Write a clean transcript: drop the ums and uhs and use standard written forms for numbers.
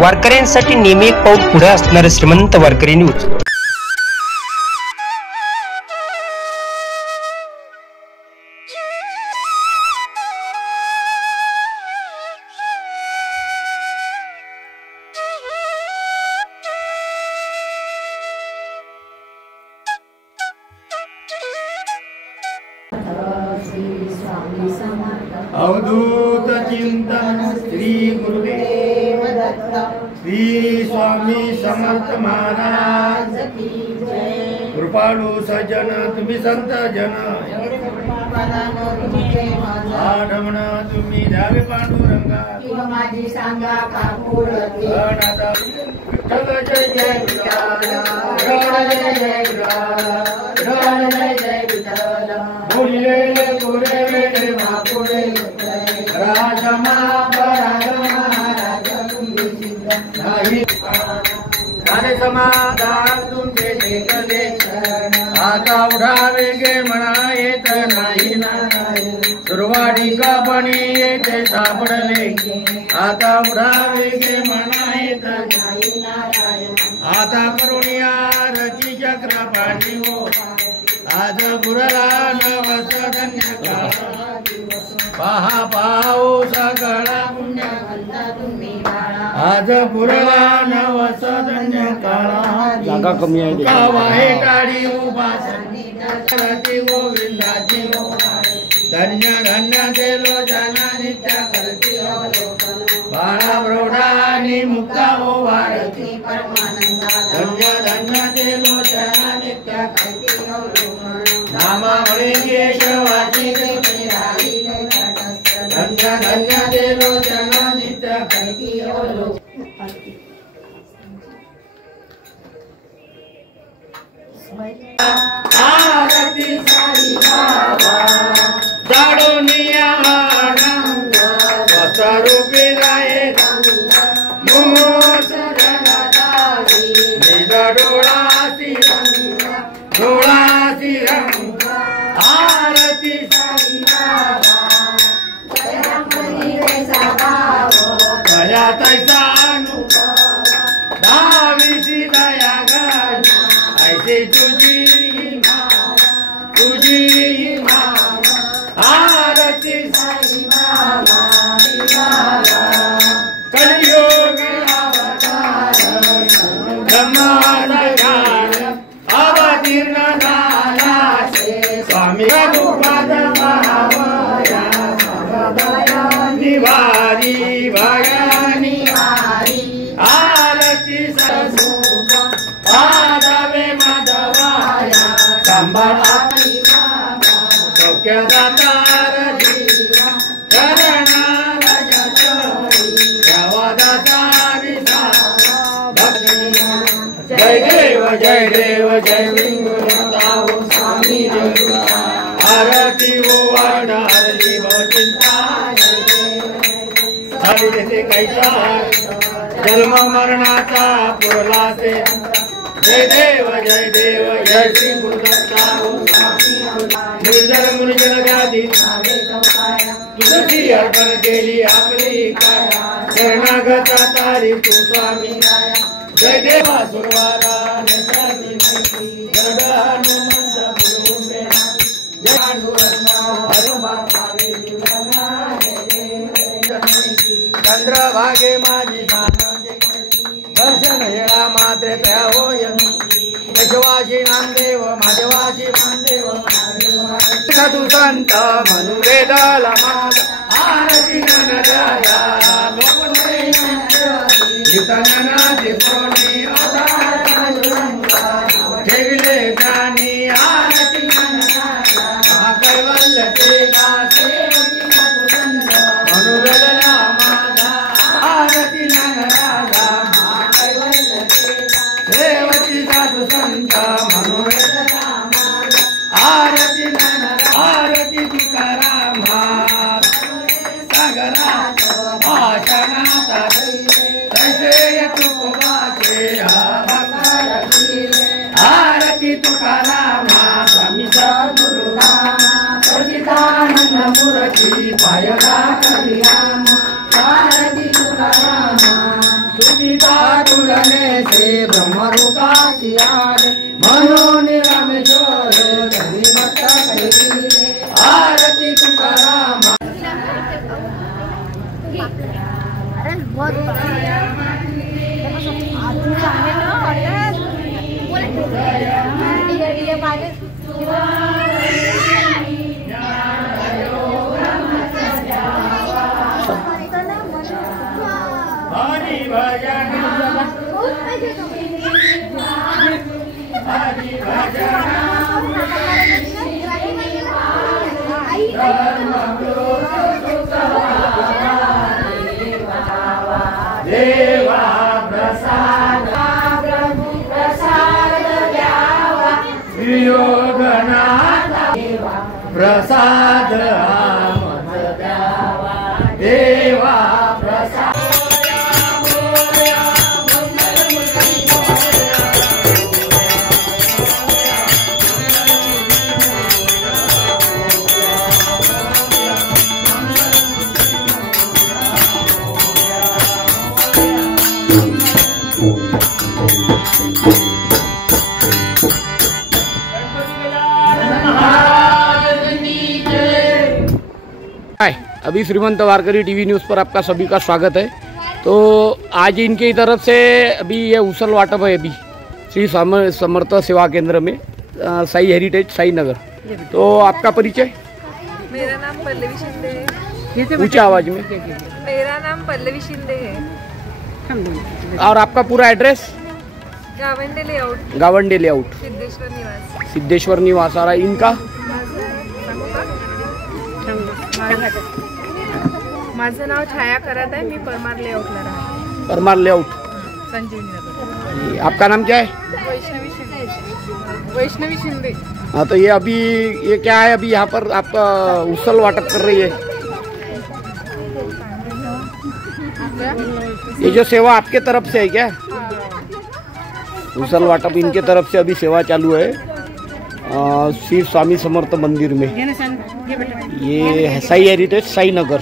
वारकऱ्यांसाठी नेहमी एक पाऊल पुढे असणारे श्रीमंत वारकरी न्यूज। अवधूत चिंतन श्री गुरुदेव दत्त श्री स्वामी समर्थ महाराज की जय। कृपाळू सज्जन तुम्ही संत जन, आढमण तुम्ही द्यावे पांडुरंगा, माझी सांगा काकुळती विठ्ठल जय जय विठ्ठल, जय जय विठ्ठल, जय जय विठ्ठल। बोलले पुरे वेळे मापुरे राजमा तुम्ही सिद्ध नाही, झाले समाधान तुमचे देखले, आता उठावे गे म्हणा येत नाही ना, सुरवाडी कापणी येते सापडले, आता उठावे गे म्हणा येत नाही नारायण, आता करुणिया रची चक्र पाणी हो, आज बुरला नवस धन्य काळ, पहा पाहू सगळा पुण्य तुम्ही, आज बुरला नवस धन्य काळा, जागा कमी आहे वाहे टाळी उपासनी गोविंदाची धन्य धन्य देलो जना नित्य करती बाळा प्रौढानी मुक्ता हो वाढती परमानंदा, धन्य धन्य देलो जना नित्य करती नामावळी केशवाची धन्य धन्य देलो जना नित्य करती आरती सारी बाबा जाडोनिया आनंद स्वरूपी राये मोस जगदावी निज डोळासी रंग डोळासी रंग, आरती सारी बाबा दया तैसा अनुभव भावीची दया गण, ऐसे तुझी भाव, आरती साई बाबा कलियोग अवतार ब्रह्मांड अवतीर्ण झाला स्वामी रघुपद महावया निवारी भयानी आरती ससुख पादवे माधवाया संभाळावी सौख्य दातार जीवा चरणाला जतोरी देवदाता जय देव जय देव जय विंगुरताव स्वामी जय, आरती वो वर्ण हरली भव चिंता सारी देते कैसा जन्म मरणाचा पुरला से, जय देव जय श्री गुरुदत्ता निर्जल मुनिजन गादी तुझी अर्पण केली आपली काया, शरणागता तारी तू स्वामी जय देवा सुरवारा गड हनुमंत गुरुबे जय चंद्रभागे माझी दर्शन हेळा मात्रे होय, यशवाशी नामदेव माधवाशी मानदेव साधू संत म्हणू वेदाला माझा आरती ननदया गीतनानाचे कोणी ठेवले ज्ञानी आरती महाकैवल्य ते गाते म्हणू वेदना माझा आरती ननदया महाकैवल्य देवती साधू संत म्हणू आरती आरती तुकाराम सागरा भाषणात तैसे तुकोबाचे आरती तुकाराम स्वामी सद्गुरुनाम सचिदानंद मूर्ती पायला करियाम आरती तुकाराम सीता तुलने से ब्रह्मरु का सियार मनो निरामेश्वर धनी मस्तक आरती तुकाराम हरि भजन हरि भजन देवा प्रसाद प्रभु प्रसाद द्यावा वियोगनाथ प्रसाद आमद द्यावा देवा प्रसाद हाय, अभी श्रीमंत वारकरी टीवी न्यूज़ पर आपका सभी का स्वागत है। तो आज इनकी तरफ से अभी ये उसल वाटप है अभी श्री समर्थ सेवा केंद्र में साई हेरिटेज साई नगर। तो आपका परिचय? मेरा नाम पल्लवी शिंदे है। ऊंचे आवाज में। मेरा नाम पल्लवी शिंदे है। और आपका पूरा address? Gawande layout, Gawande layout, Siddheshwar निवास। सिद्धेश्वर निवास। और इनका? माझं नाव छाया करत आहे, मी परमार लेआउटला राहते। परमार लेआउट, संजीवनी नगर। आपका नाम क्या है? वैष्णवी शिंदे। वैष्णवी शिंदे। हाँ, तो ये अभी ये क्या है, अभी यहाँ पर आपका उसल वाटप कर रही है। ये जो सेवा आपके तरफ से है क्या? उसल वाटप इनके तरफ से अभी सेवा चालू है श्री स्वामी समर्थ मंदिर में। ये है साई हेरिटेज साई नगर।